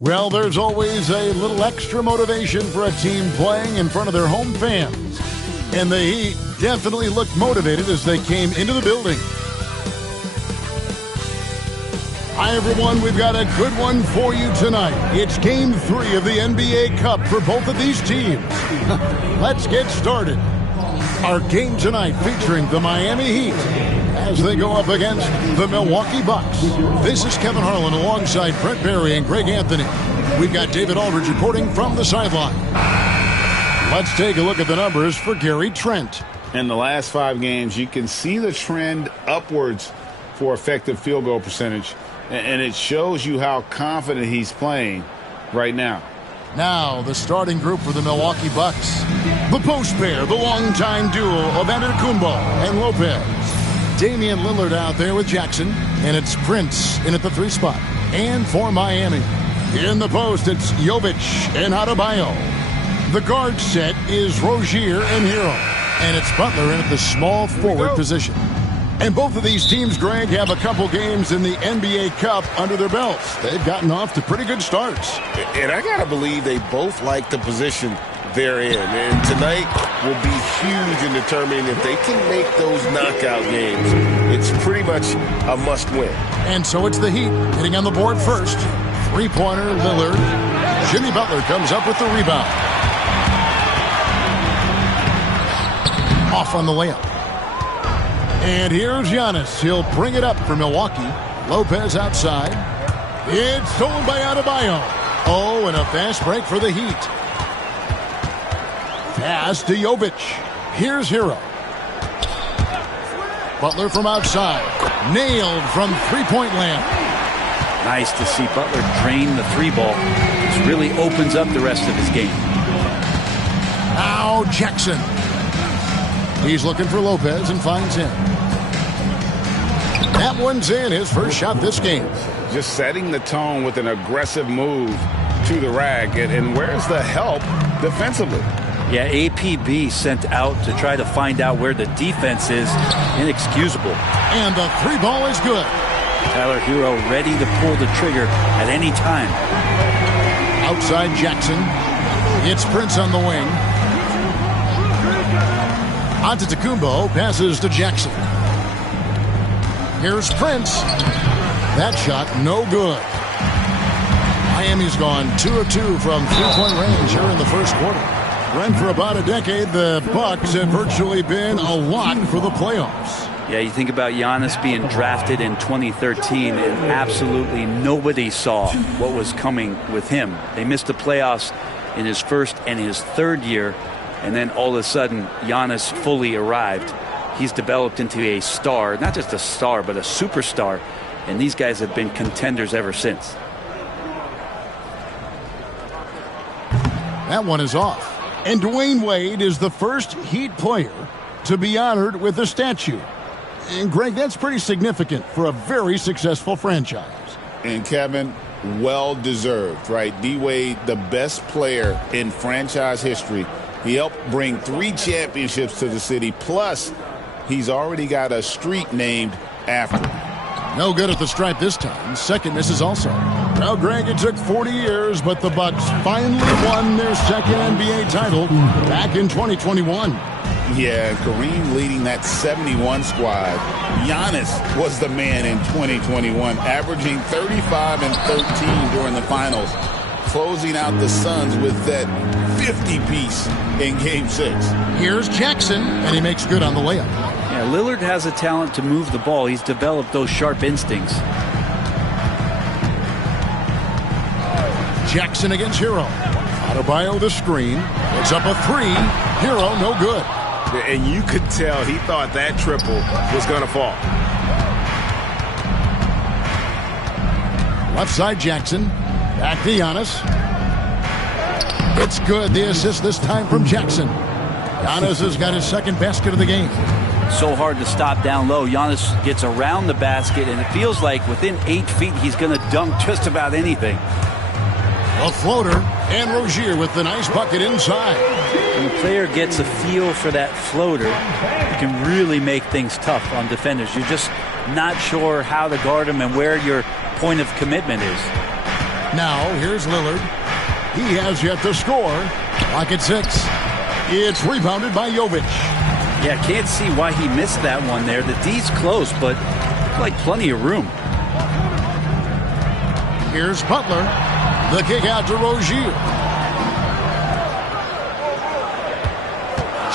Well, there's always a little extra motivation for a team playing in front of their home fans. And the Heat definitely looked motivated as they came into the building. Hi, everyone. We've got a good one for you tonight. It's Game 3 of the NBA Cup for both of these teams. Let's get started. Our game tonight featuring the Miami Heat as they go up against the Milwaukee Bucks. This is Kevin Harlan alongside Brett Barry and Greg Anthony. We've got David Aldridge reporting from the sideline. Let's take a look at the numbers for Gary Trent. In the last 5 games, you can see the trend upwards for effective field goal percentage, and it shows you how confident he's playing right now. Now, the starting group for the Milwaukee Bucks. The post pair, the longtime duo of Antetokounmpo and Lopez. Damian Lillard out there with Jackson, and it's Prince in at the 3 spot. And for Miami, in the post, it's Jovic and Adebayo. The guard set is Rozier and Hero, and it's Butler in at the small forward position. And both of these teams, Greg, have a couple games in the NBA Cup under their belts. They've gotten off to pretty good starts. And I got to believe they both like the position they're in. And tonight will be huge in determining if they can make those knockout games. It's pretty much a must-win. And so it's the Heat hitting on the board first. Three-pointer, Lillard. Jimmy Butler comes up with the rebound. Off on the layup. And here's Giannis. He'll bring it up for Milwaukee. Lopez outside. It's stolen by Adebayo. Oh, and a fast break for the Heat. Pass to Jovic. Here's Hero. Butler from outside. Nailed from three-point land. Nice to see Butler drain the 3 ball. This really opens up the rest of his game. Now Jackson. He's looking for Lopez and finds him. That one's in, his first shot this game. Just setting the tone with an aggressive move to the rack. And where's the help defensively? Yeah, APB sent out to try to find out where the defense is. Inexcusable. And the 3 ball is good. Tyler Hero ready to pull the trigger at any time. Outside Jackson. It's Prince on the wing. Antetokounmpo passes to Jackson. Here's Prince. That shot no good. Miami's gone 2 of 2 from 3-point range here in the first quarter. Run for about a decade, the Bucks have virtually been a lock for the playoffs. Yeah, you think about Giannis being drafted in 2013, and absolutely nobody saw what was coming with him. They missed the playoffs in his first and his 3rd year, and then all of a sudden, Giannis fully arrived. He's developed into a star, not just a star, but a superstar, and these guys have been contenders ever since. That one is off. And Dwayne Wade is the first Heat player to be honored with a statue. And Greg, that's pretty significant for a very successful franchise. And Kevin, well deserved, right? D-Wade, the best player in franchise history. He helped bring 3 championships to the city. Plus, he's already got a street named after him. No good at the stripe this time. Second misses also. Well, Greg, it took 40 years, but the Bucks finally won their second NBA title back in 2021. Yeah, Kareem leading that 71 squad. Giannis was the man in 2021, averaging 35 and 13 during the finals, closing out the Suns with that 50-piece in Game 6. Here's Jackson, and he makes good on the layup. Yeah, Lillard has a talent to move the ball. He's developed those sharp instincts. Jackson against Hero. Adebayo the screen. It's up a 3. Hero no good. And you could tell he thought that triple was going to fall. Left side Jackson. Back to Giannis. It's good. The assist this time from Jackson. Giannis has got his second basket of the game. So hard to stop down low. Giannis gets around the basket, and it feels like within 8 feet he's going to dunk just about anything. A floater, and Rozier with the nice bucket inside. When a player gets a feel for that floater, it can really make things tough on defenders. You're just not sure how to guard him and where your point of commitment is. Now, here's Lillard. He has yet to score. Clock at 6. It's rebounded by Jovic. Yeah, can't see why he missed that one there. The D's close, but like plenty of room. Here's Butler. The kick out to Rozier.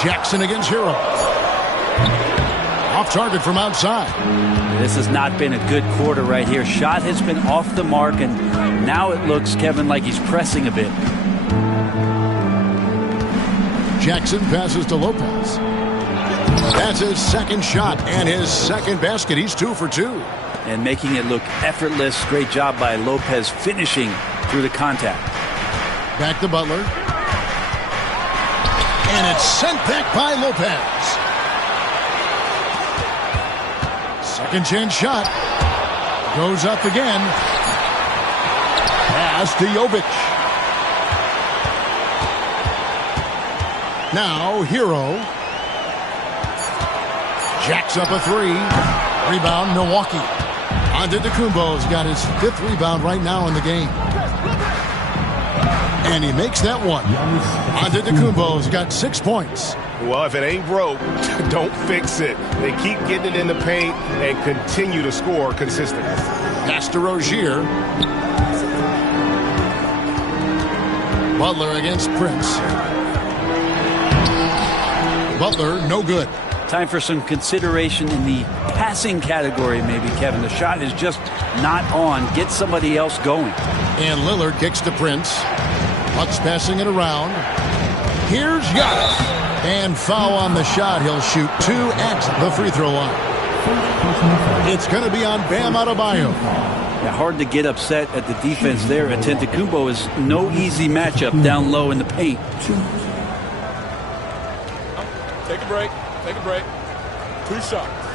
Jackson against Hero. Off target from outside. This has not been a good quarter right here. Shot has been off the mark, and now it looks, Kevin, like he's pressing a bit. Jackson passes to Lopez. That's his second shot and his second basket. He's 2 for 2. And making it look effortless. Great job by Lopez finishing through the contact. Back to Butler. And it's sent back by Lopez. Second chance shot. Goes up again. Pass to Jovic. Now Hero. Jacks up a 3. Rebound Milwaukee. Antetokounmpo's got his 5th rebound right now in the game. And he makes that one. Antetokounmpo's got 6 points. Well, if it ain't broke, don't fix it. They keep getting it in the paint and continue to score consistently. Pass to Rozier. Butler against Prince. Butler, no good. Time for some consideration in the passing category, maybe, Kevin. The shot is just not on. Get somebody else going. And Lillard kicks to Prince. Bucks passing it around. Here's Giannis. And foul on the shot. He'll shoot 2 at the free throw line. It's going to be on Bam Adebayo. Yeah, hard to get upset at the defense there. Antetokounmpo is no easy matchup down low in the paint. Take a break. Take a break. 2 shots.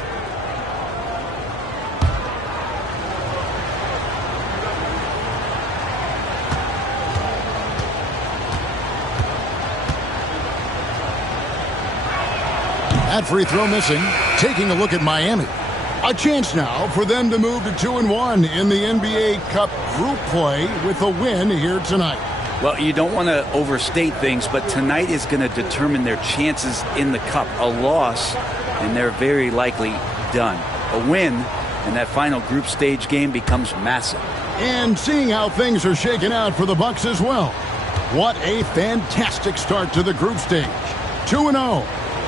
That free throw missing. Taking a look at Miami. A chance now for them to move to 2-1 in the NBA Cup group play with a win here tonight. Well, you don't want to overstate things, but tonight is going to determine their chances in the Cup. A loss, and they're very likely done. A win, and that final group stage game becomes massive. And seeing how things are shaking out for the Bucks as well. What a fantastic start to the group stage. 2-0,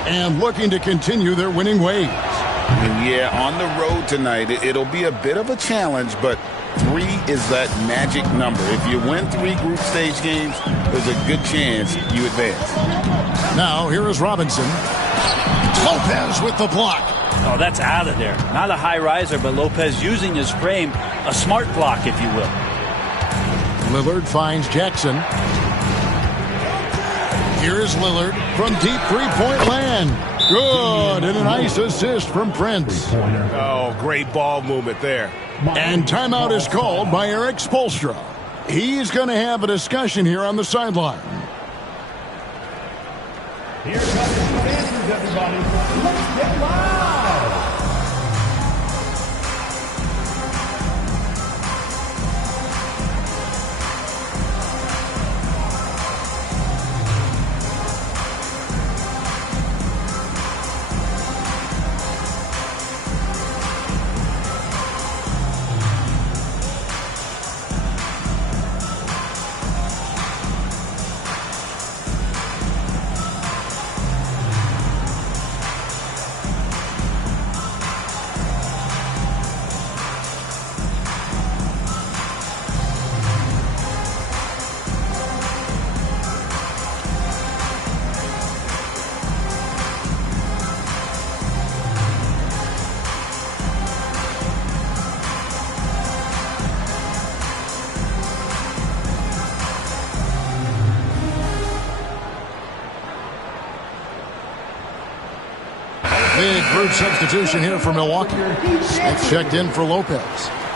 and looking to continue their winning ways. And yeah, on the road tonight, it'll be a bit of a challenge, but 3 is that magic number. If you win 3 group stage games, there's a good chance you advance. Now, here is Robinson. Lopez with the block. Oh, that's out of there. Not a high riser, but Lopez using his frame. A smart block, if you will. Lillard finds Jackson. Here's Lillard from deep three-point land. Good, and a nice assist from Prince. Oh, great ball movement there. And timeout is called by Eric Spoelstra. He's going to have a discussion here on the sideline. Here comes the answers, everybody. Let's get live. Big group substitution here for Milwaukee. Smith checked in for Lopez.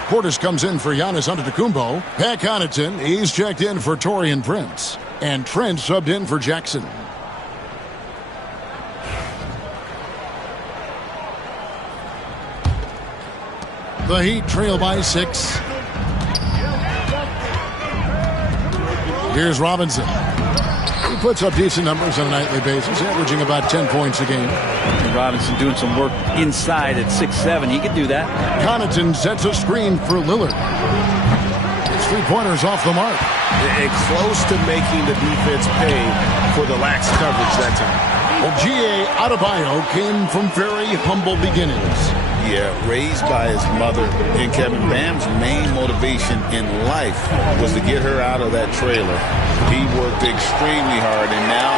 Portis comes in for Giannis Antetokounmpo. Pat Connaughton, he's checked in for Taurean Prince. And Trent subbed in for Jackson. The Heat trail by 6. Here's Robinson. He puts up decent numbers on a nightly basis, averaging about 10 points a game. And Robinson doing some work inside at 6'7". He could do that. Connaughton sets a screen for Lillard. His three-pointers off the mark. Close to making the defense pay for the lax coverage that time. Well, G.A. Adebayo came from very humble beginnings. Yeah, raised by his mother. And Kevin, Bam's main motivation in life was to get her out of that trailer. He worked extremely hard and now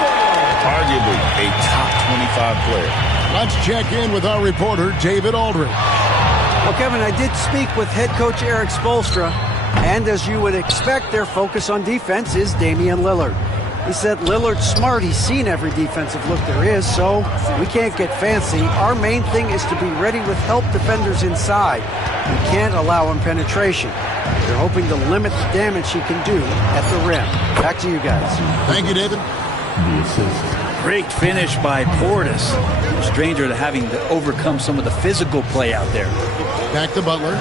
arguably a top 25 player. Let's check in with our reporter, David Aldridge. Well, Kevin, I did speak with head coach Eric Spoelstra, and as you would expect, their focus on defense is Damian Lillard. He said Lillard's smart. He's seen every defensive look there is, so we can't get fancy. Our main thing is to be ready with help defenders inside. We can't allow him penetration. They're hoping to limit the damage he can do at the rim. Back to you guys. Thank you, David. Great finish by Portis. No stranger to having to overcome some of the physical play out there. Back to Butler.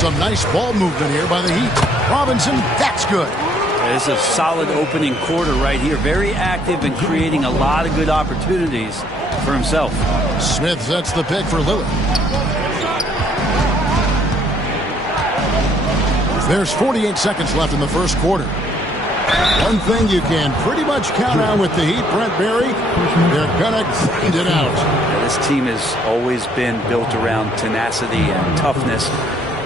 Some nice ball movement here by the Heat. Robinson, that's good. It's a solid opening quarter right here. Very active and creating a lot of good opportunities for himself. Smith sets the pick for Lillard. There's 48 seconds left in the first quarter. One thing you can pretty much count on with the Heat, Brent Berry, they're going to grind it out. Yeah, this team has always been built around tenacity and toughness.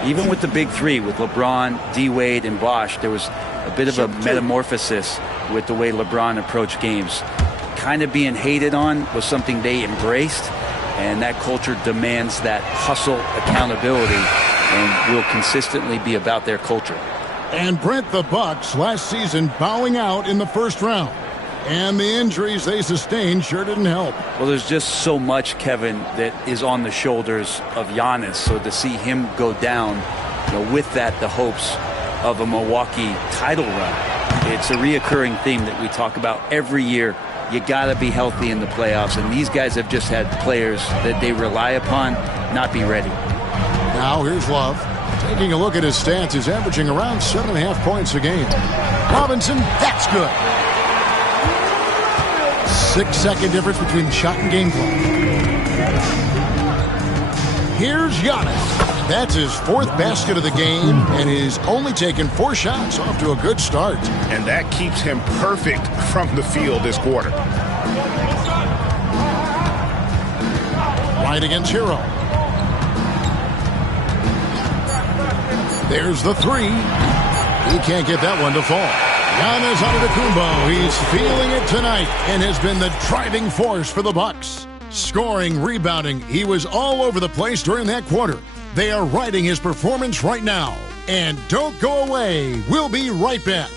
Even with the big three, with LeBron, D-Wade, and Bosh, there was a bit of a metamorphosis with the way LeBron approached games. Kind of being hated on was something they embraced, and that culture demands that hustle accountability and will consistently be about their culture. And Brent, the Bucks last season bowing out in the first round. And the injuries they sustained sure didn't help. Well, there's just so much, Kevin, that is on the shoulders of Giannis. So to see him go down, with that, the hopes of a Milwaukee title run. It's a reoccurring theme that we talk about every year. You got to be healthy in the playoffs. And these guys have just had players that they rely upon not be ready. Now here's Love. Taking a look at his stats, he's averaging around 7.5 points a game. Robinson, that's good. 6-second difference between shot and game clock. Here's Giannis. That's his fourth basket of the game, and he's only taken 4 shots. Off to a good start. And that keeps him perfect from the field this quarter. Right against Hero. There's the three. He can't get that one to fall. Giannis Antetokounmpo, he's feeling it tonight and has been the driving force for the Bucks. Scoring, rebounding, he was all over the place during that quarter. They are riding his performance right now. And don't go away. We'll be right back.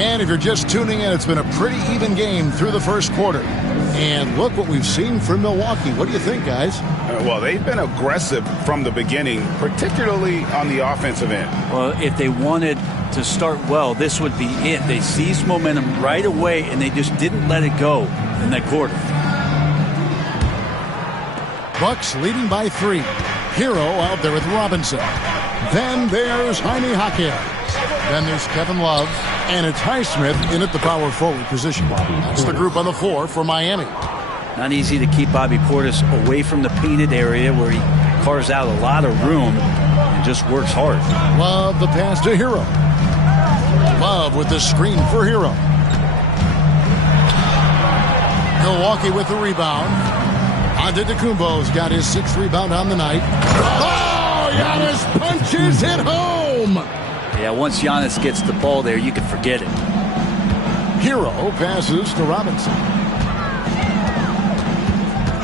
And if you're just tuning in, it's been a pretty even game through the first quarter. And look what we've seen from Milwaukee. What do you think, guys? Well, they've been aggressive from the beginning, particularly on the offensive end. Well, if they wanted to start well, this would be it. They seized momentum right away, and they just didn't let it go in that quarter. Bucks leading by 3. Hero out there with Robinson. Then there's Jaime Jaquez. Then there's Kevin Love. And it's Highsmith in at the power forward position. That's the group on the floor for Miami. Not easy to keep Bobby Portis away from the painted area where he carves out a lot of room and just works hard. Love the pass to Hero. Love with the screen for Hero. Milwaukee with the rebound. Antetokounmpo's got his 6th rebound on the night. Oh, Giannis punches it home. Yeah, once Giannis gets the ball there, you can forget it. Hero passes to Robinson.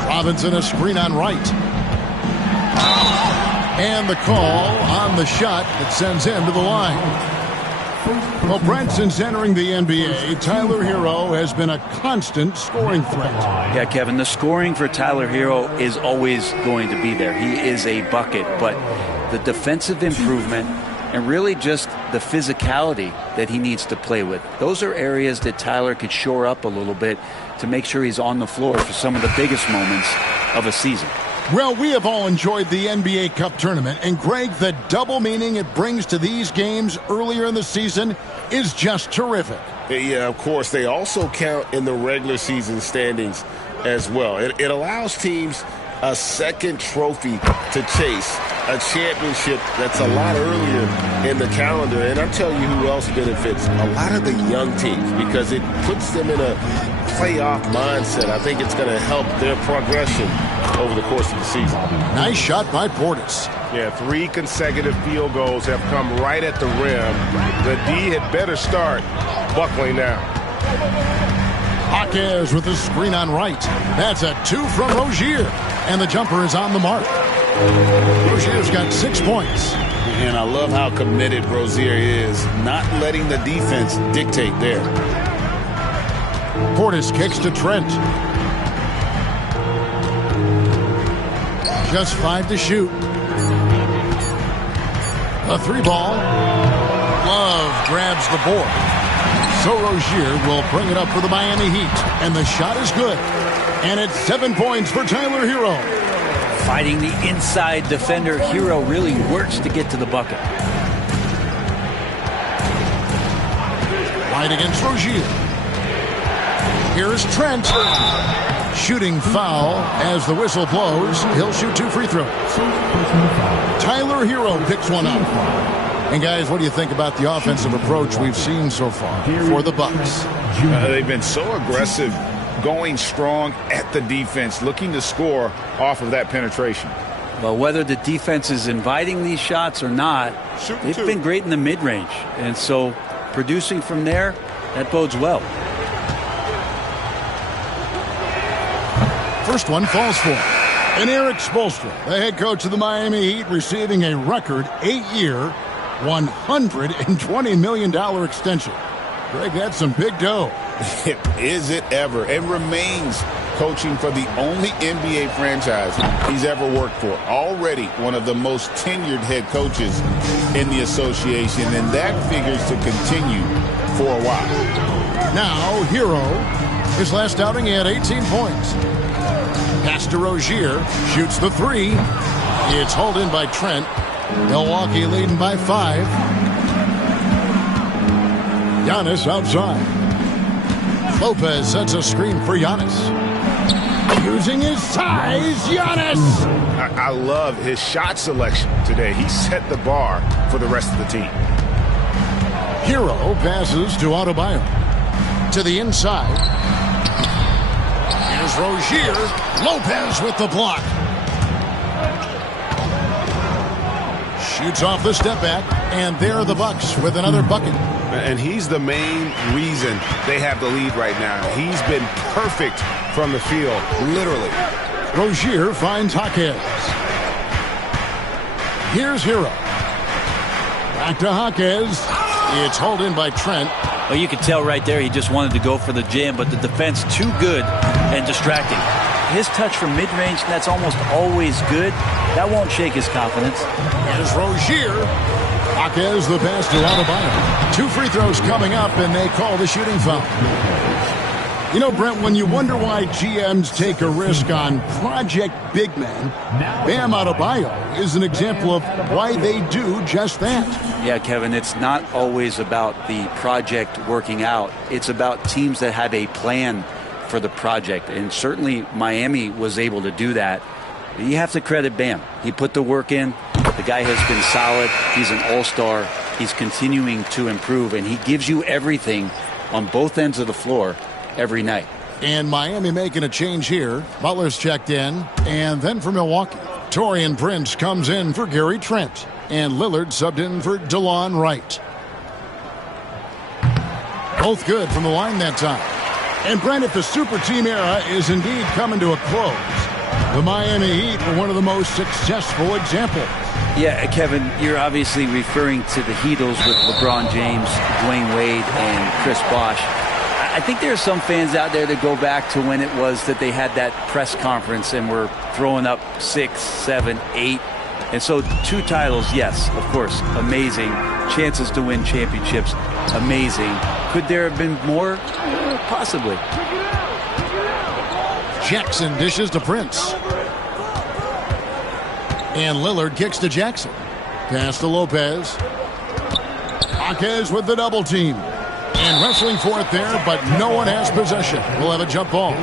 Robinson a screen on right. And the call on the shot that sends him to the line. Well, Brent, since entering the NBA, Tyler Hero has been a constant scoring threat. Yeah, Kevin, the scoring for Tyler Hero is always going to be there. He is a bucket, but the defensive improvement and really just the physicality that he needs to play with. Those are areas that Tyler could shore up a little bit to make sure he's on the floor for some of the biggest moments of a season. Well, we have all enjoyed the NBA Cup tournament, and Greg, the double meaning it brings to these games earlier in the season is just terrific. Yeah, of course. They also count in the regular season standings as well. It allows teams a second trophy to chase, a championship that's a lot earlier in the calendar. And I'll tell you who else benefits, a lot of the young teams, because it puts them in a playoff mindset. I think it's going to help their progression over the course of the season. Nice shot by Portis. Yeah, 3 consecutive field goals have come right at the rim. The D had better start buckling now. Jaquez with the screen on right. That's a 2 from Rozier. And the jumper is on the mark. Rozier's got 6 points. And I love how committed Rozier is, not letting the defense dictate there. Portis kicks to Trent. Just 5 to shoot. A 3-ball. Love grabs the board. So Rozier will bring it up for the Miami Heat. And the shot is good. And it's 7 points for Tyler Hero. Fighting the inside defender, Hero really works to get to the bucket. Right against Rozier. Here's Trent. Shooting foul as the whistle blows. He'll shoot 2 free throws. Tyler Hero picks one up. And guys, what do you think about the offensive approach we've seen so far for the Bucks? They've been so aggressive, going strong at the defense, looking to score off of that penetration. Well, whether the defense is inviting these shots or not, they've been great in the mid-range. And so producing from there, that bodes well. First one falls for him. And Eric Spoelstra, the head coach of the Miami Heat, receiving a record 8-year, $120 million extension. Greg, that's some big dough. Is it ever? And remains coaching for the only NBA franchise he's ever worked for. Already one of the most tenured head coaches in the association, and that figures to continue for a while. Now, Hero, his last outing, he had 18 points. Pass to Rozier, shoots the 3. It's hauled in by Trent. Milwaukee leading by 5. Giannis outside. Lopez sets a screen for Giannis. Using his size, Giannis! I love his shot selection today. He set the bar for the rest of the team. Hero passes to Adebayo. To the inside. Here's Rozier. Lopez with the block. Shoots off the step back. And there are the Bucks with another bucket. And he's the main reason they have the lead right now. He's been perfect from the field, literally. Rozier finds Jaquez. Here's Hero. Back to Jaquez. It's hauled in by Trent. Well, you can tell right there he just wanted to go for the jam, but the defense too good and distracting. His touch from mid-range, that's almost always good. That won't shake his confidence. Here's Rozier. Jaquez the pass to Adebayo. 2 free throws coming up, and they call the shooting foul. You know, Brent, when you wonder why GMs take a risk on project big men, Bam Adebayo is an example of why they do just that. Yeah, Kevin, it's not always about the project working out. It's about teams that have a plan for the project, and certainly Miami was able to do that. You have to credit Bam. He put the work in. The guy has been solid. He's an all-star. He's continuing to improve, and he gives you everything on both ends of the floor every night. And Miami making a change here. Butler's checked in. And then for Milwaukee, Taurean Prince comes in for Gary Trent. And Lillard subbed in for DeLon Wright. Both good from the line that time. And Brent, if the super team era is indeed coming to a close, the Miami Heat were one of the most successful examples. Yeah, Kevin, you're obviously referring to the Heatles with LeBron James, Dwayne Wade, and Chris Bosh. I think there are some fans out there that go back to when it was that they had that press conference and were throwing up 6, 7, 8 And so 2 titles, yes, of course, amazing. Chances to win championships, amazing. Could there have been more? Possibly. Jackson dishes to Prince. And Lillard kicks to Jackson. Pass to Lopez. Jaquez with the double team. And wrestling for it there, but no one has possession. We'll have a jump ball.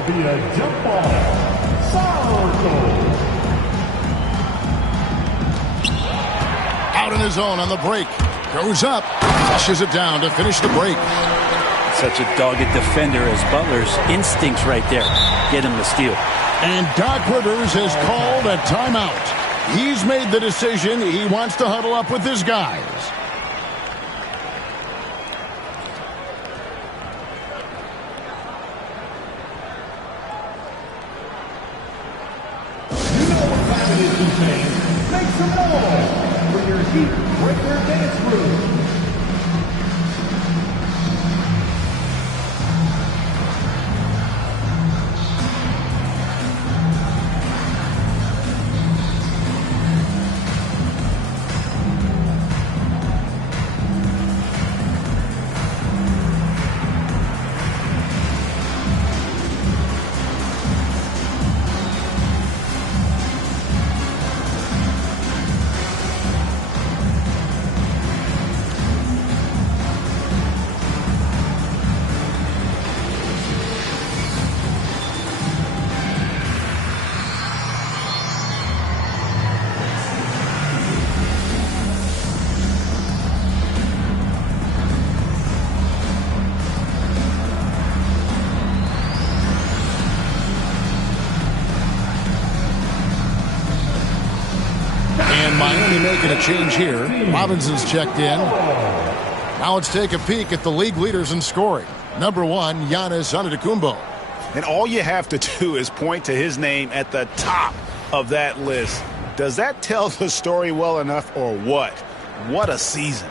Out in his own on the break. Goes up. Flushes it down to finish the break. Such a dogged defender as Butler's instincts right there get him the steal. And Doc Rivers has called a timeout. He's made the decision. He wants to huddle up with his guys. You know what time it is, fans. Make some noise for your Heat Breaker Dance Crew. Miami making a change here. Robinson's checked in. Now let's take a peek at the league leaders in scoring. Number 1, Giannis Antetokounmpo. And all you have to do is point to his name at the top of that list. Does that tell the story well enough or what? What a season.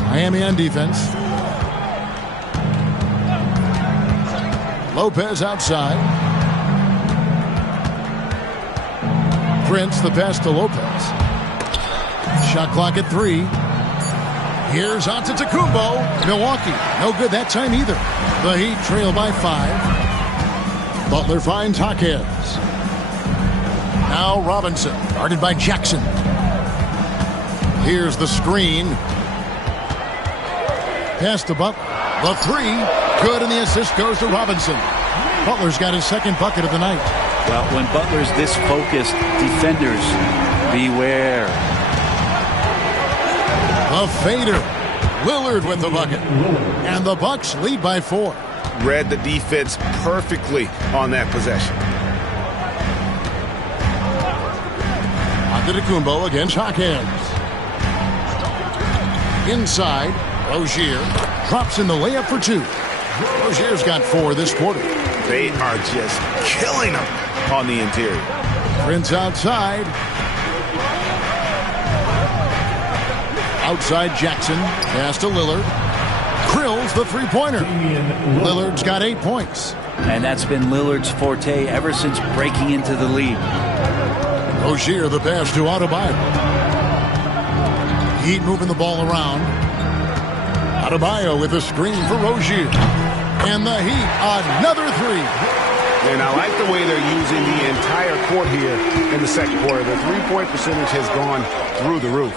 Miami on defense. Lopez outside. Prince, the pass to Lopez. Shot clock at 3. Here's Antetokounmpo. Milwaukee, no good that time either. The Heat trail by 5. Butler finds Jaquez. Now Robinson, guarded by Jackson. Here's the screen. Pass to Butler. The 3, good, and the assist goes to Robinson. Butler's got his second bucket of the night. Well, when Butler's this focused, defenders, beware. The fader. Lillard with the bucket. And the Bucks lead by 4. Read the defense perfectly on that possession. Antetokounmpo against Jaquez. Inside, Rozier drops in the layup for 2. Rozier's got 4 this quarter. They are just killing them on the interior. Prince outside. Outside Jackson. Pass to Lillard. Krills the three-pointer. Lillard's got 8 points. And that's been Lillard's forte ever since breaking into the league. Rozier the pass to Adebayo. Heat moving the ball around. Adebayo with a screen for Rozier. And the Heat, another 3. And I like the way they're using the entire court here in the second quarter. The three-point percentage has gone through the roof.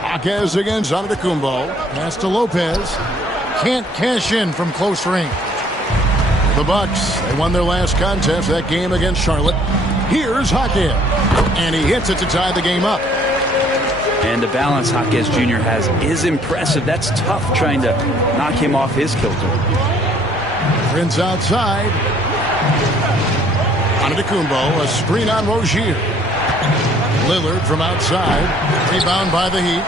Jaquez against Antetokounmpo. Pass to Lopez. Can't cash in from close range. The Bucks, they won their last contest, that game against Charlotte. Here's Jaquez. And he hits it to tie the game up. And the balance Jaquez Jr. has is impressive. That's tough trying to knock him off his kilter. Prince outside. Antetokounmpo, a screen on Rozier. Lillard from outside. Rebound by the Heat.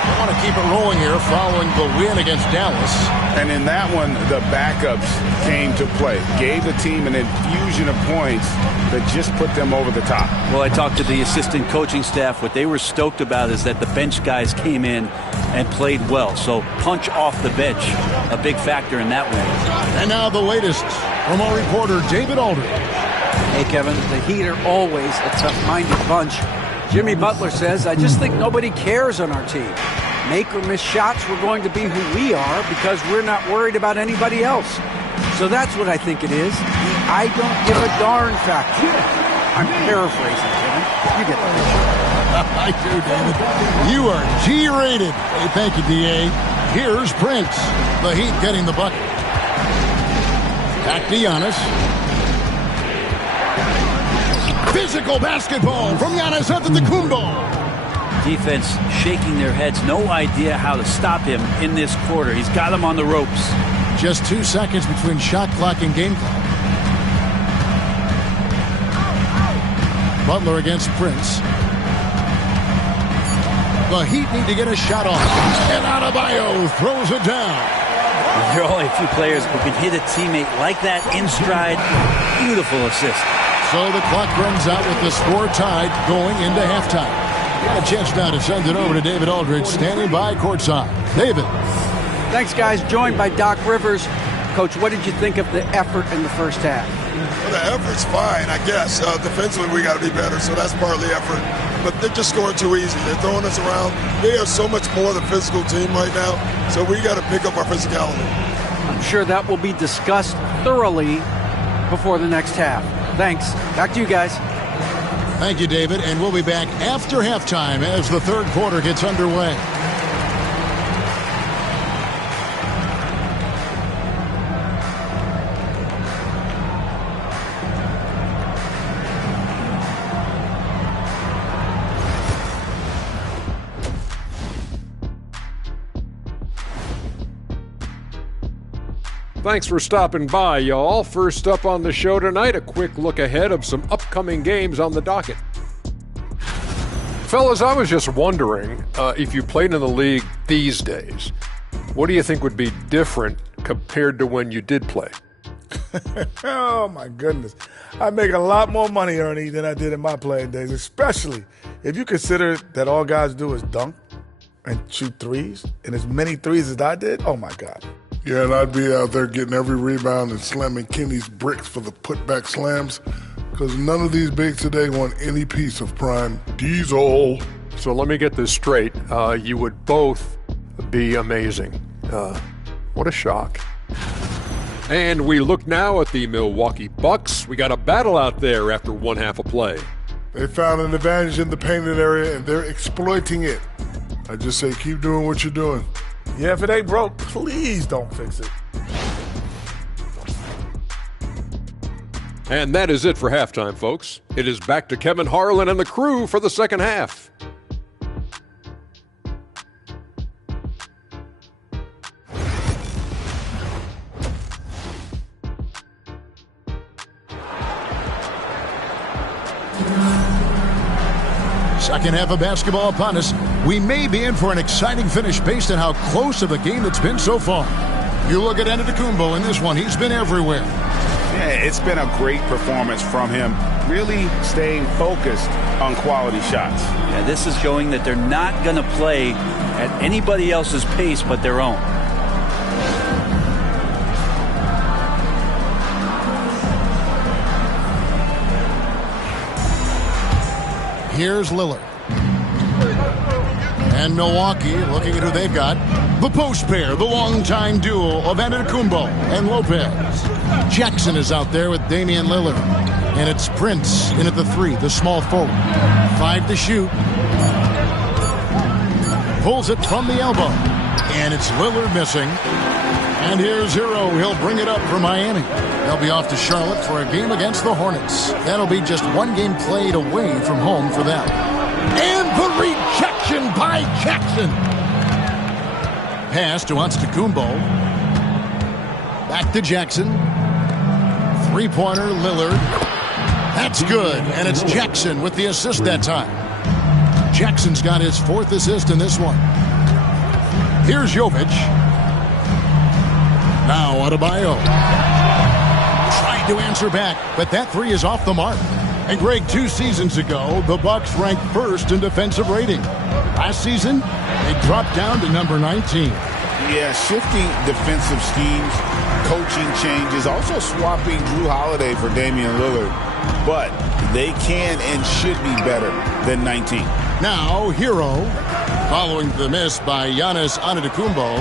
They want to keep it rolling here following the win against Dallas. And in that one, the backups came to play. Gave the team an infusion of points that just put them over the top. Well, I talked to the assistant coaching staff. What they were stoked about is that the bench guys came in and played well. So punch off the bench, a big factor in that win. And now the latest from our reporter, David Aldridge. Hey, Kevin, the Heat are always a tough-minded bunch. Jimmy Butler says, I just think nobody cares on our team. Make or miss shots, we're going to be who we are because we're not worried about anybody else. So that's what I think it is. The I don't give a darn factor. I'm paraphrasing, Kevin. You get the picture. I do, David. You are G-rated. Hey, thank you, D.A. Here's Prince. The Heat getting the bucket. Back to Giannis. Physical basketball from Giannis Antetokounmpo. Defense shaking their heads. No idea how to stop him in this quarter. He's got him on the ropes. Just 2 seconds between shot clock and game clock. Butler against Prince. The Heat need to get a shot off. And Adebayo throws it down. There are only a few players who can hit a teammate like that in stride. Beautiful assist. So the clock runs out with the score tied going into halftime. Got a chance now to send it over to David Aldridge, standing by courtside. David. Thanks, guys. Joined by Doc Rivers. Coach, what did you think of the effort in the first half? Well, the effort's fine, I guess. Defensively, we got to be better, so that's partly effort. But they're just scoring too easy. They're throwing us around. They are so much more the physical team right now, so we got to pick up our physicality. I'm sure that will be discussed thoroughly before the next half. Thanks. Back to you guys. Thank you, David. And we'll be back after halftime as the third quarter gets underway. Thanks for stopping by, y'all. First up on the show tonight, a quick look ahead of some upcoming games on the docket. Fellas, I was just wondering if you played in the league these days, what do you think would be different compared to when you did play? Oh, my goodness. I make a lot more money, Ernie, than I did in my playing days, especially if you consider that all guys do is dunk and shoot threes, and as many threes as I did, oh, my God. Yeah, and I'd be out there getting every rebound and slamming Kenny's bricks for the putback slams because none of these bigs today want any piece of prime diesel. So let me get this straight. You would both be amazing. What a shock. And we look now at the Milwaukee Bucks. We got a battle out there after one half of play. They found an advantage in the painted area, and they're exploiting it. I just say keep doing what you're doing. Yeah, if it ain't broke, please don't fix it. And that is it for halftime, folks. It is back to Kevin Harlan and the crew for the second half. Second half of basketball upon us. We may be in for an exciting finish based on how close of a game it's been so far. You look at Antetokounmpo in this one. He's been everywhere. Yeah, it's been a great performance from him, really staying focused on quality shots. Yeah, this is showing that they're not going to play at anybody else's pace but their own. Here's Lillard. And Milwaukee looking at who they've got. The post pair, the longtime duo of Antetokounmpo and Lopez. Jackson is out there with Damian Lillard. And it's Prince in at the three, the small forward. 5 to shoot. Pulls it from the elbow. And it's Lillard missing. And here's Hero. He'll bring it up for Miami. They'll be off to Charlotte for a game against the Hornets. That'll be just one game played away from home for them. And the rejection by Jackson. Pass to Antetokounmpo. Back to Jackson. Three-pointer, Lillard. That's good. And it's Jackson with the assist that time. Jackson's got his 4th assist in this one. Here's Jovic. Now Adebayo. Tried to answer back, but that three is off the mark. And Greg, 2 seasons ago, the Bucks ranked 1st in defensive rating. Last season, they dropped down to number 19. Yeah, shifting defensive schemes, coaching changes, also swapping Drew Holiday for Damian Lillard. But they can and should be better than 19. Now, Hero, following the miss by Giannis Antetokounmpo.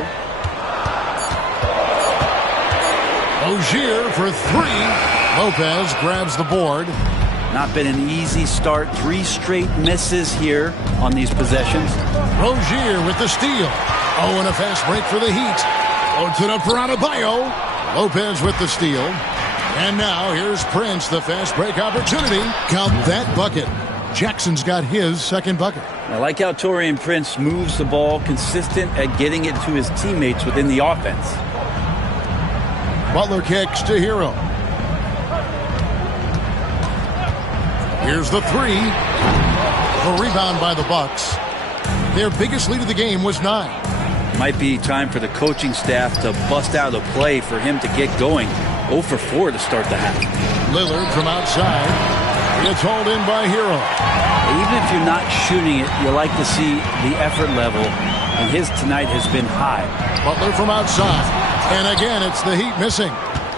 Rozier for three. Lopez grabs the board. Not been an easy start. 3 straight misses here on these possessions. Rozier with the steal. Oh, and a fast break for the Heat. Loads it up for Adebayo. Lopez with the steal. And now here's Prince, the fast break opportunity. Count that bucket. Jackson's got his second bucket. I like how Taurean Prince moves the ball, consistent at getting it to his teammates within the offense. Butler kicks to Hero. Here's the three. The rebound by the Bucks. Their biggest lead of the game was 9. Might be time for the coaching staff to bust out a play for him to get going. 0 for 4 to start the half. Lillard from outside. It's hauled in by Hero. Even if you're not shooting it, you like to see the effort level, and his tonight has been high. Butler from outside. And again, it's the Heat missing.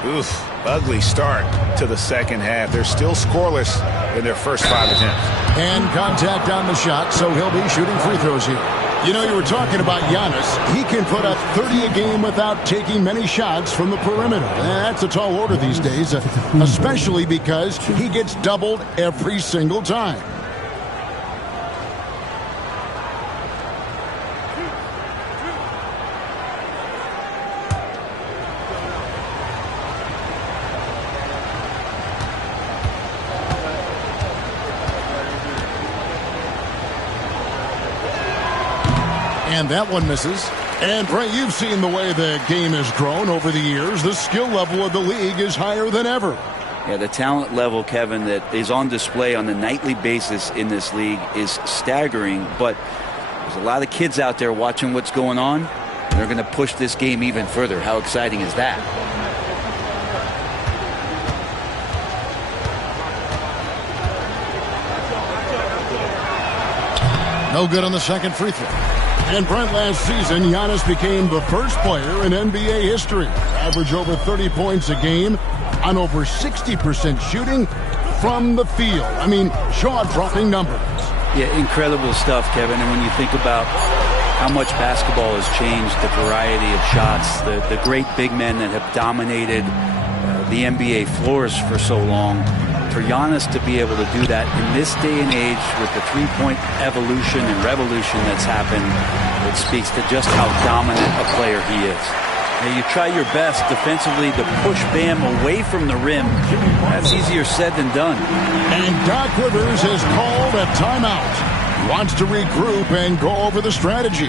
Oof, ugly start to the second half. They're still scoreless in their first 5 attempts. And contact on the shot, so he'll be shooting free throws here. You know, you were talking about Giannis. He can put up 30 a game without taking many shots from the perimeter. That's a tall order these days, especially because he gets doubled every single time. And that one misses. And, Brent, you've seen the way the game has grown over the years. The skill level of the league is higher than ever. Yeah, the talent level, Kevin, that is on display on a nightly basis in this league is staggering. But there's a lot of kids out there watching what's going on. And they're going to push this game even further. How exciting is that? No good on the second free throw. And Brent, last season, Giannis became the first player in NBA history. Average over 30 points a game on over 60% shooting from the field. I mean, jaw-dropping numbers. Yeah, incredible stuff, Kevin. And when you think about how much basketball has changed, the variety of shots, the great big men that have dominated the NBA floors for so long, for Giannis to be able to do that in this day and age with the three-point evolution and revolution that's happened, it speaks to just how dominant a player he is. Now, you try your best defensively to push Bam away from the rim. That's easier said than done. And Doc Rivers has called a timeout. He wants to regroup and go over the strategy.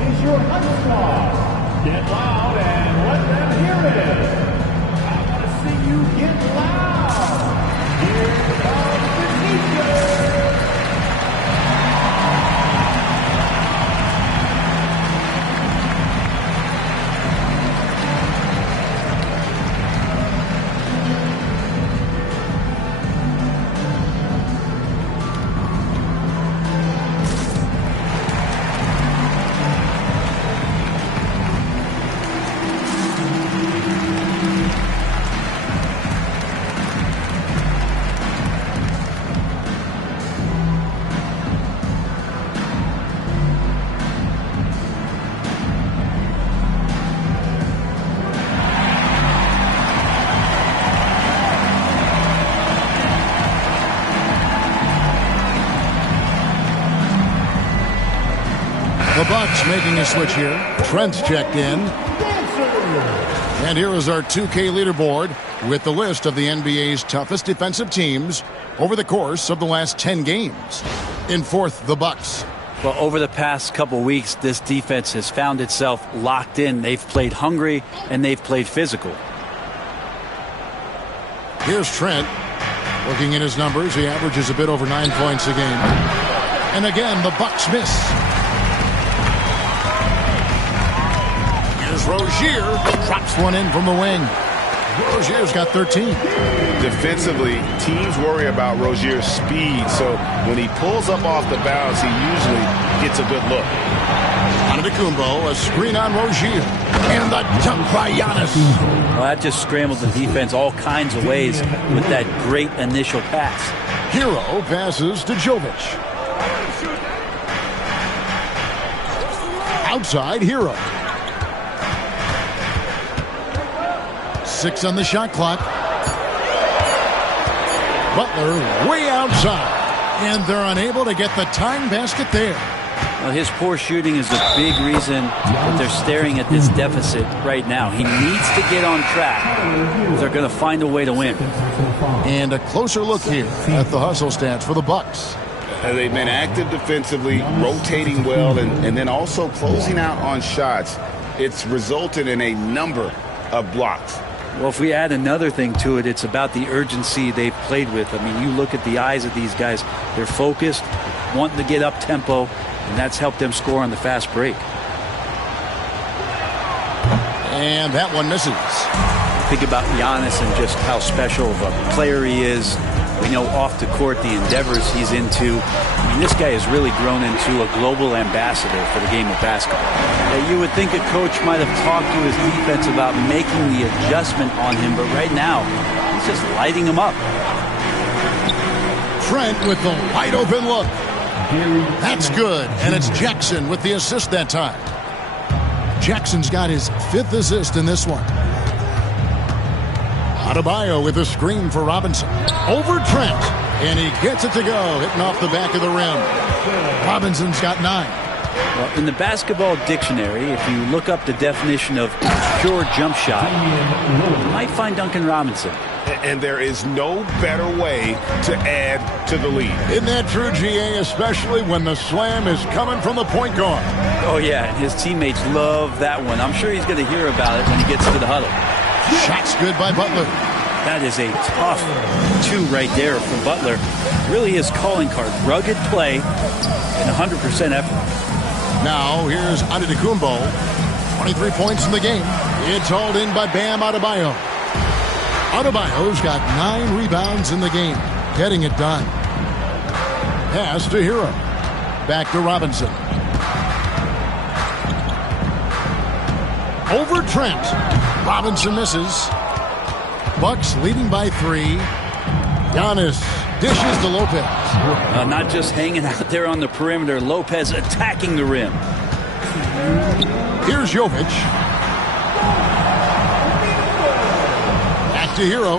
Is your hunt squad. Get loud and let them hear it. I want to see you get loud. Here comes the teacher. The Bucks making a switch here. Trent's checked in. And here is our 2K leaderboard with the list of the NBA's toughest defensive teams over the course of the last 10 games. In fourth, the Bucks. Well, over the past couple weeks, this defense has found itself locked in. They've played hungry and they've played physical. Here's Trent. Looking at his numbers, he averages a bit over 9 points a game. And again, the Bucks miss. Here's Rozier. Drops one in from the wing. Rozier's got 13. Defensively, teams worry about Rozier's speed, so when he pulls up off the bounce, he usually gets a good look. Antetokounmpo, a screen on Rozier. And the dunk by Giannis. Well, that just scrambled the defense all kinds of ways with that great initial pass. Hero passes to Jovic. Outside, Hero. 6 on the shot clock. Butler way outside. And they're unable to get the tying basket there. Well, his poor shooting is a big reason that they're staring at this deficit right now. He needs to get on track if they're going to find a way to win. And a closer look here at the hustle stats for the Bucks. They've been active defensively, rotating well, and then also closing out on shots. It's resulted in a number of blocks. Well, if we add another thing to it, it's about the urgency they've played with. I mean, you look at the eyes of these guys. They're focused, wanting to get up tempo, and that's helped them score on the fast break. And that one misses. Think about Giannis and just how special of a player he is. We know off the court the endeavors he's into. I mean, this guy has really grown into a global ambassador for the game of basketball. You would think a coach might have talked to his defense about making the adjustment on him, but right now, he's just lighting him up. Trent with the wide open look. That's good, and it's Jackson with the assist that time. Jackson's got his 5th assist in this one. Adebayo with a screen for Robinson. Over Trent, and he gets it to go, hitting off the back of the rim. Robinson's got 9. Well, in the basketball dictionary, if you look up the definition of pure jump shot, you might find Duncan Robinson. And there is no better way to add to the lead. Isn't that true, GA, especially when the slam is coming from the point guard? Oh, yeah, his teammates love that one. I'm sure he's going to hear about it when he gets to the huddle. Shot's good by Butler. That is a tough 2 right there from Butler. Really his calling card. Rugged play and 100% effort. Now here's Antetokounmpo. 23 points in the game. It's hauled in by Bam Adebayo. Adebayo's got 9 rebounds in the game. Getting it done. Pass to Hero. Back to Robinson. Over Trent. Robinson misses. Bucks leading by 3. Giannis dishes to Lopez. Not just hanging out there on the perimeter. Lopez attacking the rim. Here's Jovic. Back to Hero.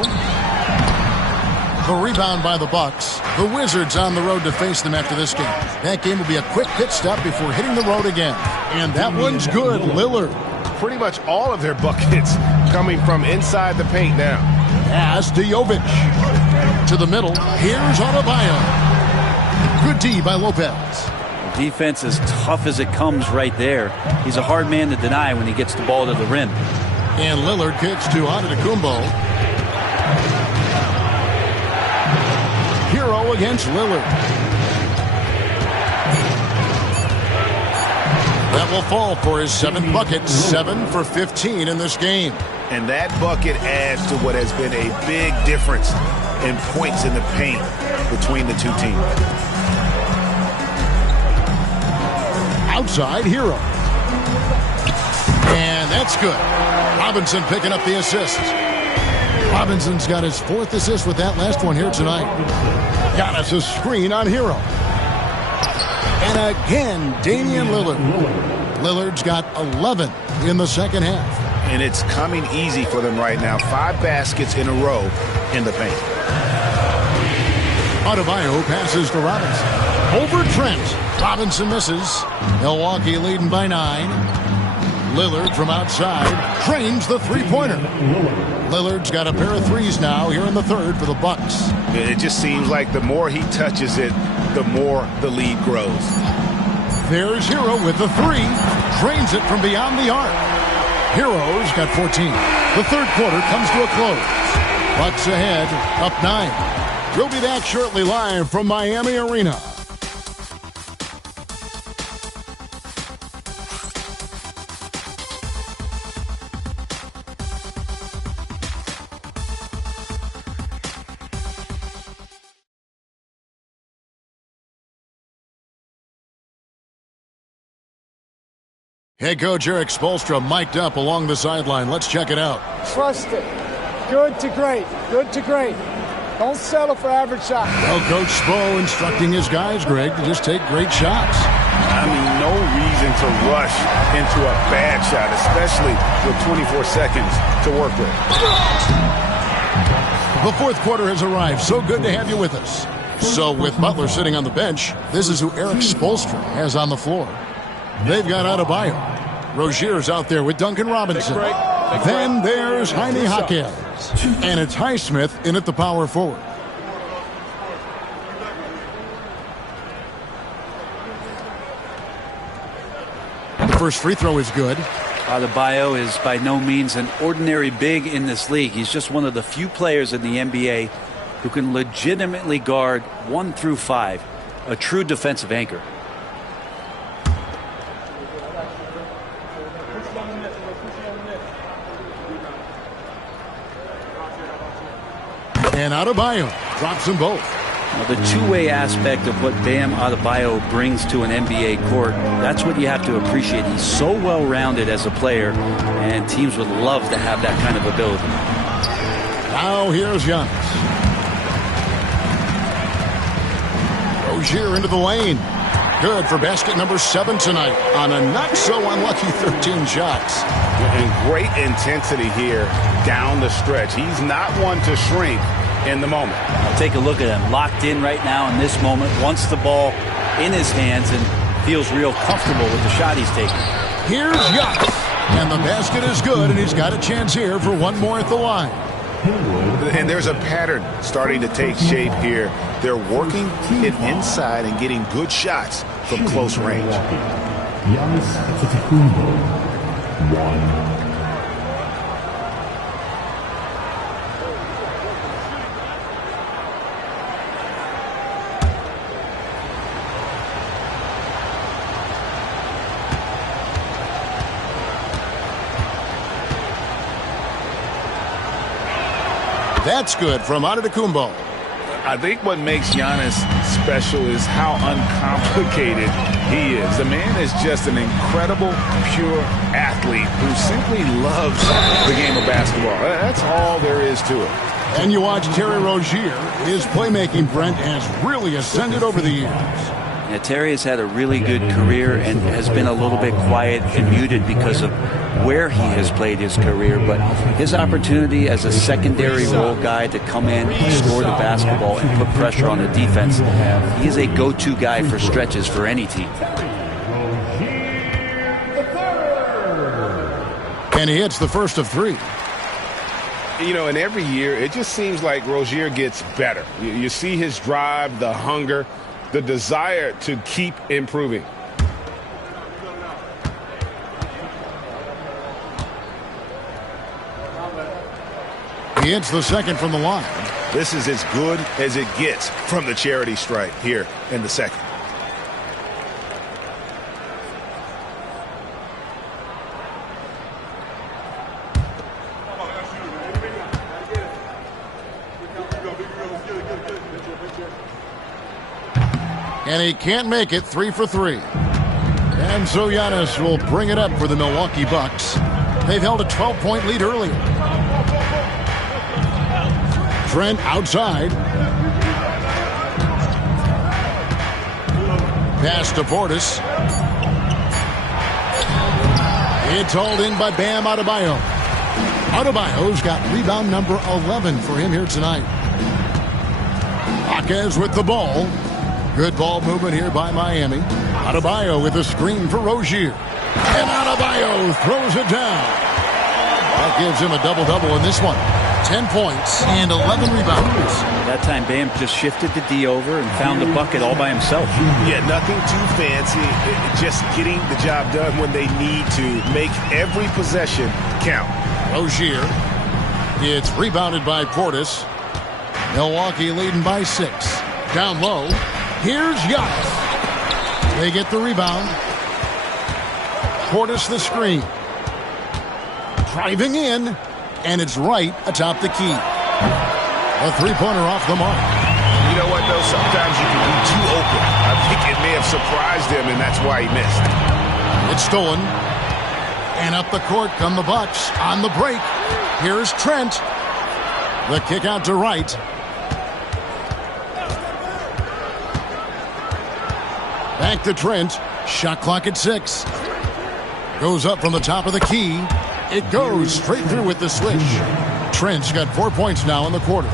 The rebound by the Bucks. The Wizards on the road to face them after this game. That game will be a quick pit stop before hitting the road again. And that one's good. Lillard. Pretty much all of their buckets coming from inside the paint now. Pass to Jovic. To the middle. Here's Adebayo. Good D by Lopez. Defense as tough as it comes right there. He's a hard man to deny when he gets the ball to the rim. And Lillard kicks to Antetokounmpo. Hero against Lillard. That will fall for his 7th bucket. 7 for 15 in this game. And that bucket adds to what has been a big difference in points in the paint between the two teams. Outside, Hero. And that's good. Robinson picking up the assist. Robinson's got his 4th assist with that last one here tonight. Giannis a screen on Hero. And again, Damian Lillard. Lillard's got 11 in the second half. And it's coming easy for them right now. 5 baskets in a row in the paint. Adebayo passes to Robinson. Over Trent. Robinson misses. Milwaukee leading by 9. Lillard from outside trains the three-pointer. Lillard's got a pair of threes now here in the 3rd for the Bucks. It just seems like the more he touches it, the more the lead grows. There's Hero with the 3. Drains it from beyond the arc. Hero's got 14. The 3rd quarter comes to a close. Bucks ahead, up 9. We'll be back shortly live from Miami Arena. Head coach Eric Spoelstra mic'd up along the sideline. Let's check it out. Trust it. Good to great. Good to great. Don't settle for average shots. Well, Coach Spo instructing his guys, Greg, to just take great shots. I mean, no reason to rush into a bad shot, especially with 24 seconds to work with. The fourth quarter has arrived. So good to have you with us. So with Butler sitting on the bench, this is who Eric Spoelstra has on the floor. They've got Adebayo. Rozier's out there with Duncan Robinson. Then there's Jaime Jaquez. And it's Highsmith in at the power forward. The first free throw is good. Adebayo is by no means an ordinary big in this league. He's just one of the few players in the NBA who can legitimately guard 1 through 5, a true defensive anchor. And Adebayo drops them both. Now, the two-way aspect of what Bam Adebayo brings to an NBA court, that's what you have to appreciate. He's so well-rounded as a player, and teams would love to have that kind of ability. Now here's Giannis. Rozier into the lane. Good for basket number 7 tonight on a not-so-unlucky 13 shots. And great intensity here down the stretch. He's not one to shrink in the moment. Now take a look at him, locked in right now in this moment, wants the ball in his hands and feels real comfortable with the shot he's taking. Here's Giannis, and the basket is good, and he's got a chance here for one more at the line. And there's a pattern starting to take shape here. They're working it inside and getting good shots from close range. Giannis Antetokounmpo, 1. That's good from Antetokounmpo. I think what makes Giannis special is how uncomplicated he is. The man is just an incredible, pure athlete who simply loves the game of basketball. That's all there is to it. And you watch Terry Rozier. His playmaking, Brent, has really ascended over the years. Yeah, Terry has had a really good career and has been a little bit quiet and muted because of where he has played his career. But his opportunity as a secondary role guy to come in, score the basketball, and put pressure on the defense, he is a go-to guy for stretches for any team. And he hits the first of 3. You know, and every year, it just seems like Rozier gets better. You see his drive, the hunger, the desire to keep improving. He hits the second from the line. This is as good as it gets from the charity stripe here in the second. And he can't make it. 3 for 3. And so Giannis will bring it up for the Milwaukee Bucks. They've held a 12-point lead earlier. Trent outside. Pass to Portis. It's hauled in by Bam Adebayo. Adebayo's got rebound number 11 for him here tonight. Jaquez with the ball. Good ball movement here by Miami. Adebayo with a screen for Rozier. And Adebayo throws it down. That gives him a double-double in this one. 10 points and 11 rebounds. That time, Bam just shifted the D over and found the bucket all by himself. Yeah, nothing too fancy. Just getting the job done when they need to. Make every possession count. Rozier. It's rebounded by Portis. Milwaukee leading by 6. Down low. Here's Giannis. They get the rebound. Portis the screen. Driving in, and it's right atop the key. A three-pointer off the mark. You know what, though? Sometimes you can be too open. I think it may have surprised him, and that's why he missed. It's stolen. And up the court come the Bucks on the break. Here's Trent. The kick out to right. Back to Trent. Shot clock at 6. Goes up from the top of the key. It goes straight through with the switch. Trent's got 4 points now in the quarter.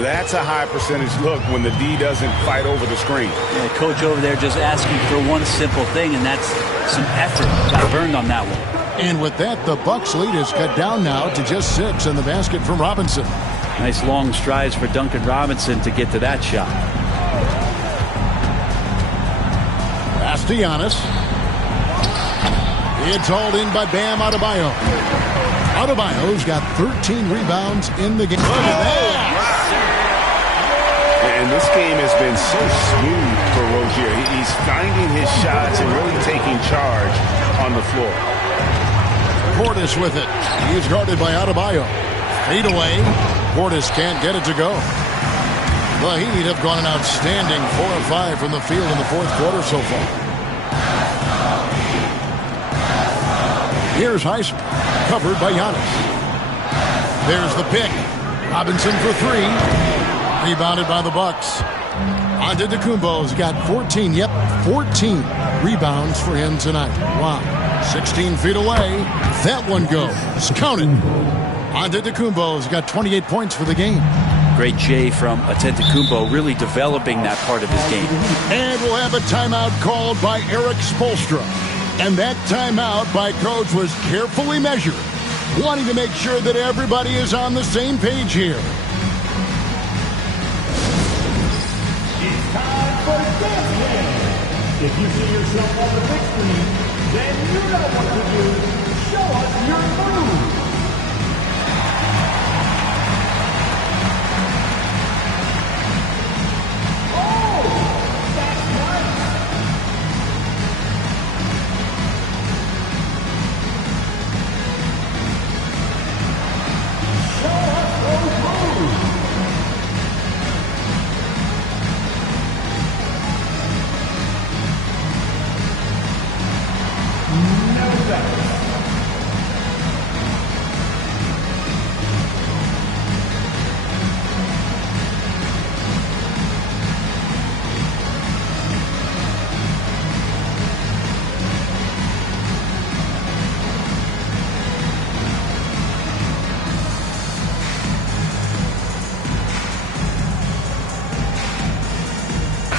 That's a high percentage look when the D doesn't fight over the screen. Yeah, coach over there just asking for one simple thing, and that's some effort. Got burned on that one. And with that, the Bucks lead is cut down now to just 6 in the basket from Robinson. Nice long strides for Duncan Robinson to get to that shot. Pass to Giannis. It's hauled in by Bam Adebayo. Adebayo's got 13 rebounds in the game. Look at that! And this game has been so smooth for Rozier. He's finding his shots and really taking charge on the floor. Portis with it. He's guarded by Adebayo. Fade away. Portis can't get it to go. The Heat have gone an outstanding 4 of 5 from the field in the fourth quarter so far. Here's Heisman, covered by Giannis. There's the pick. Robinson for 3. Rebounded by the Bucks. Antetokounmpo's got 14. Yep, 14 rebounds for him tonight. Wow. 16 feet away. That one goes. Counted. Antetokounmpo's got 28 points for the game. Great J from Antetokounmpo, really developing that part of his game. And we'll have a timeout called by Eric Spoelstra. And that timeout by coach was carefully measured, wanting to make sure that everybody is on the same page here. It's time for dancing. If you see yourself on the big screen, then you know what to do. Show us your move.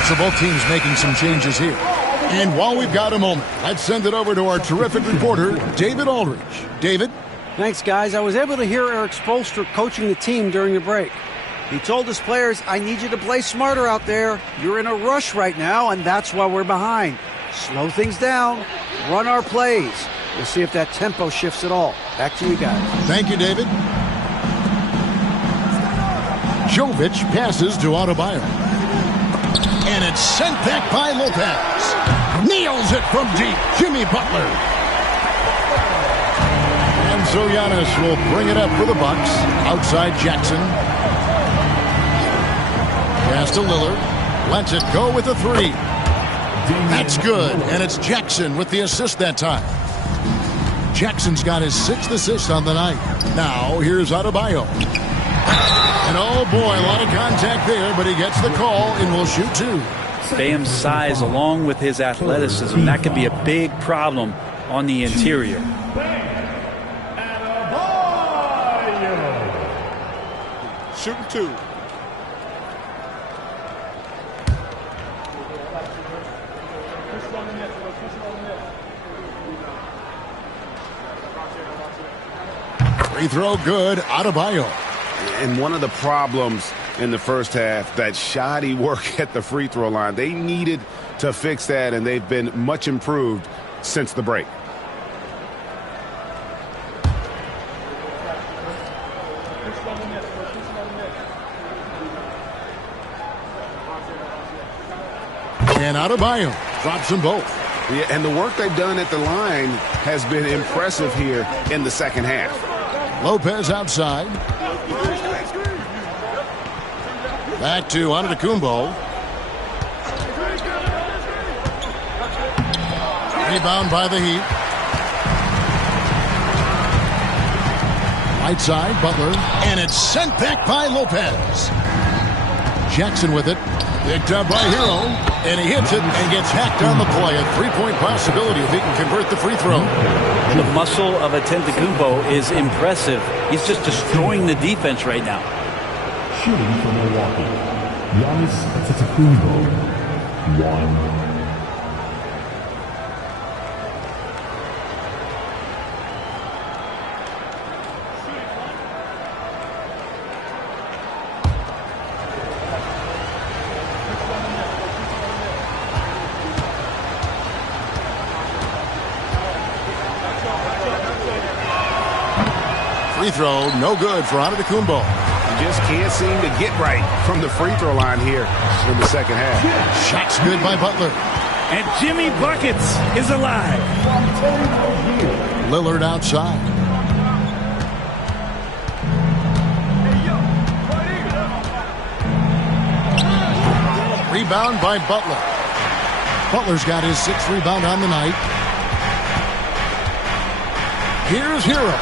So both teams making some changes here. And while we've got a moment, let's send it over to our terrific reporter, David Aldridge. David? Thanks, guys. I was able to hear Eric Spoelstra coaching the team during the break. He told his players, I need you to play smarter out there. You're in a rush right now, and that's why we're behind. Slow things down. Run our plays. We'll see if that tempo shifts at all. Back to you guys. Thank you, David. Jovic passes to Adebayo. And it's sent back by Lopez. Nails it from deep. Jimmy Butler. And so Giannis will bring it up for the Bucks. Outside Jackson. Pass to Lillard. Lets it go with a 3. That's good. And it's Jackson with the assist that time. Jackson's got his 6th assist on the night. Now here's Adebayo. And oh boy, a lot of contact there, but he gets the call and will shoot 2. Bam's size along with his athleticism, that could be a big problem on the interior. Shooting 2. Free throw good, Adebayo. And one of the problems in the first half, that shoddy work at the free throw line. They needed to fix that, and they've been much improved since the break. And Adebayo drops them both. Yeah, and the work they've done at the line has been impressive here in the second half. Lopez outside. Back to Antetokounmpo. Rebound by the Heat. Right side, Butler. And it's sent back by Lopez. Jackson with it. Picked up by Hero. And he hits it and gets hacked on the play. A three-point possibility if he can convert the free throw. The muscle of Antetokounmpo is impressive. He's just destroying the defense right now. Shooting for Milwaukee, Giannis Antetokounmpo, 1. Free throw, no good for Antetokounmpo. You just can't seem to get right from the free throw line here in the second half. Shot's good by Butler. And Jimmy Buckets is alive. Lillard outside. Rebound by Butler. Butler's got his 6th rebound on the night. Here's Hero.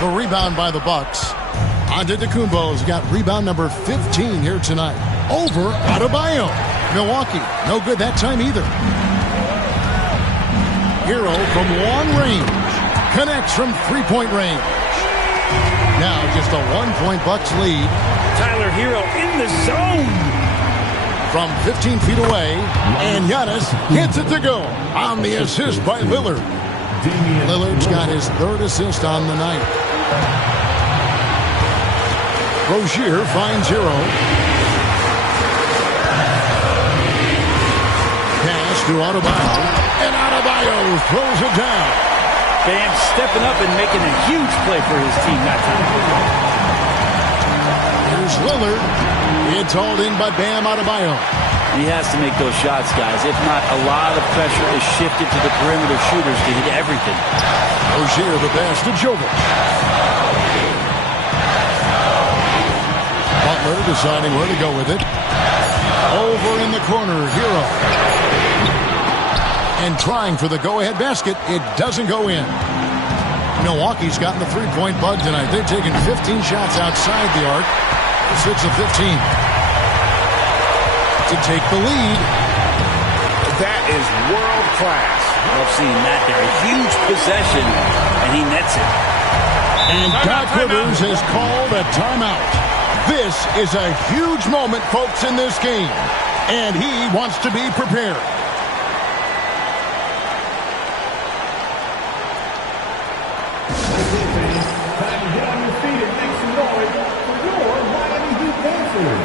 The rebound by the Bucks. Antetokounmpo's got rebound number 15 here tonight. Over Adebayo. Milwaukee, no good that time either. Hero from long range. Connects from three-point range. Now just a 1-point Bucks lead. Tyler Hero in the zone. From 15 feet away. And Giannis hits it to go on the assist by Lillard. Lillard's got his 3rd assist on the night. Rozier finds Hero. Pass to Adebayo. And Adebayo throws it down. Bam stepping up and making a huge play for his team that time. Here's Lillard. It's hauled in by Bam Adebayo. He has to make those shots, guys. If not, a lot of pressure is shifted to the perimeter shooters to hit everything. Rozier the pass to Jovic. Butler deciding where to go with it. Over in the corner, Hero. And trying for the go-ahead basket. It doesn't go in. Milwaukee's gotten the three-point bug tonight. They've taken 15 shots outside the arc. 6 of 15. To take the lead. That is world class. Love seeing that there. A huge possession, and he nets it. And Doc Rivers has called a timeout. This is a huge moment, folks, in this game. And he wants to be prepared. Time to get on your feet and make some noise for your Miami Heat dancers.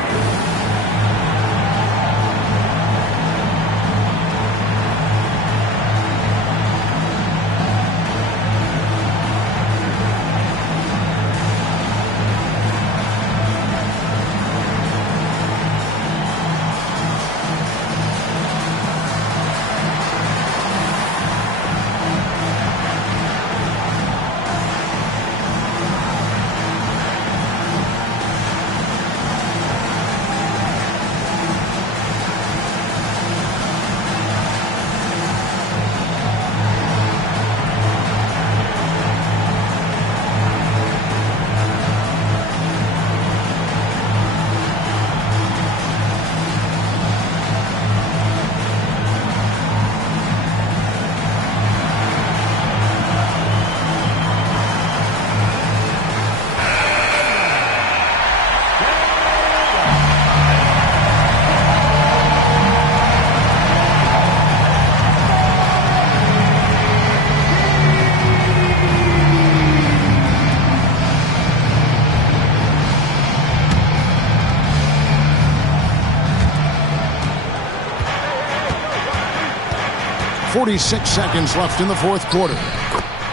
46 seconds left in the fourth quarter.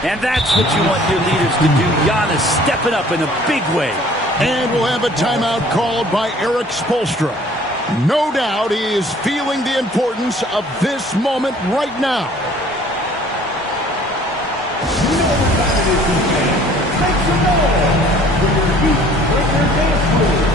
And that's what you want your leaders to do. Giannis stepping up in a big way. And we'll have a timeout called by Eric Spoelstra. No doubt he is feeling the importance of this moment right now. Make some noise for your Heat Breaker dance move.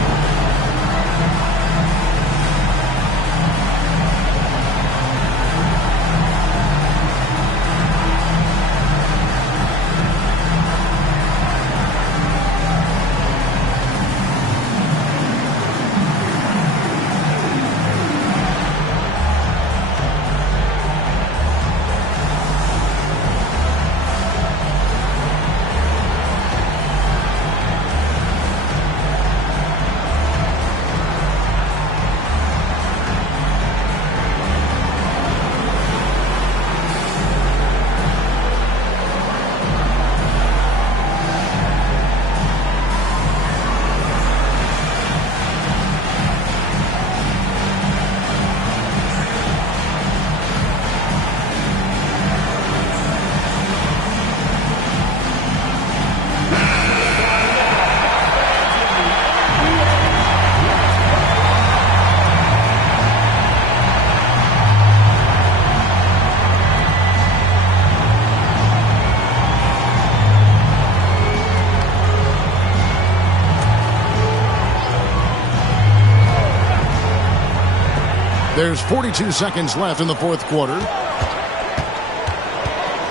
There's 42 seconds left in the fourth quarter.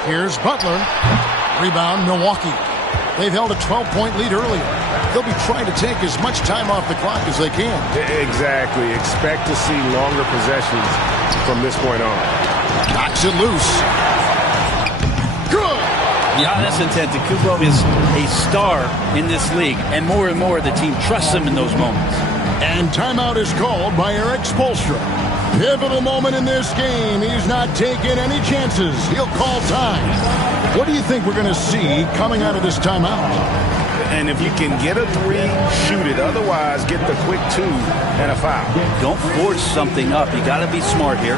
Here's Butler. Rebound, Milwaukee. They've held a 12-point lead earlier. They'll be trying to take as much time off the clock as they can. Exactly. Expect to see longer possessions from this point on. Knocks it loose. Good! Giannis Antetokounmpo is a star in this league, and more the team trusts him in those moments. And timeout is called by Eric Spoelstra. Pivotal moment in this game. He's not taking any chances. He'll call time. What do you think we're going to see coming out of this timeout? And if you can get a three, shoot it. Otherwise, get the quick two and a foul. Don't force something up. You got to be smart here.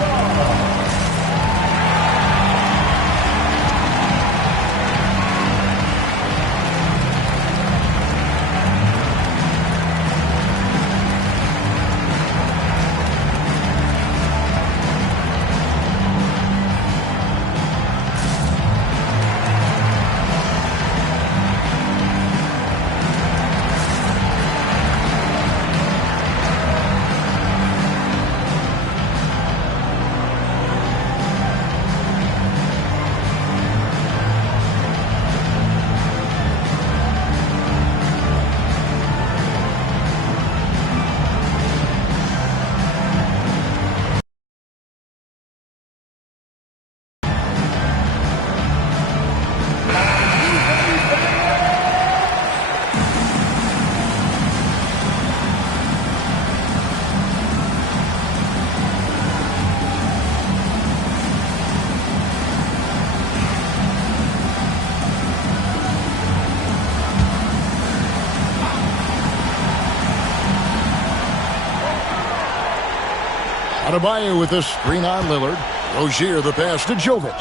Adebayo with the screen on Lillard. Rozier the pass to Jovic.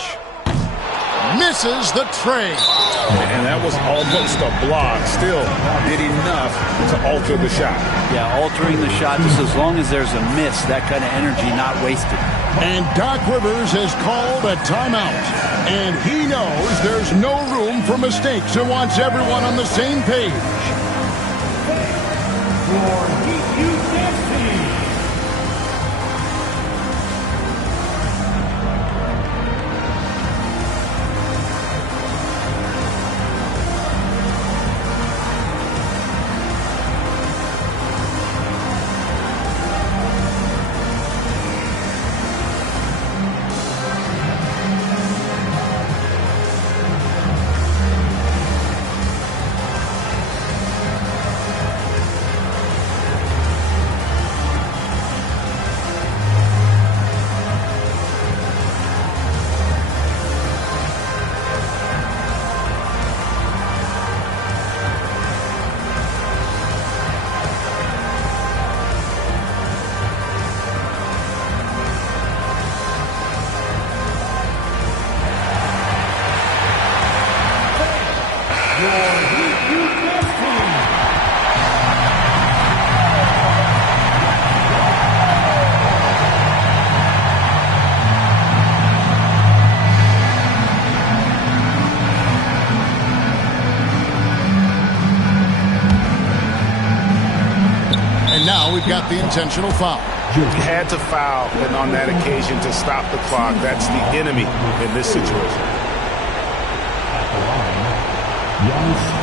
Misses the tray. And that was almost a block. Still did enough to alter the shot. Yeah, altering the shot just as long as there's a miss. That kind of energy not wasted. And Doc Rivers has called a timeout. And he knows there's no room for mistakes and wants everyone on the same page. And now we've got the intentional foul. You had to foul and on that occasion to stop the clock. That's the enemy in this situation. Giannis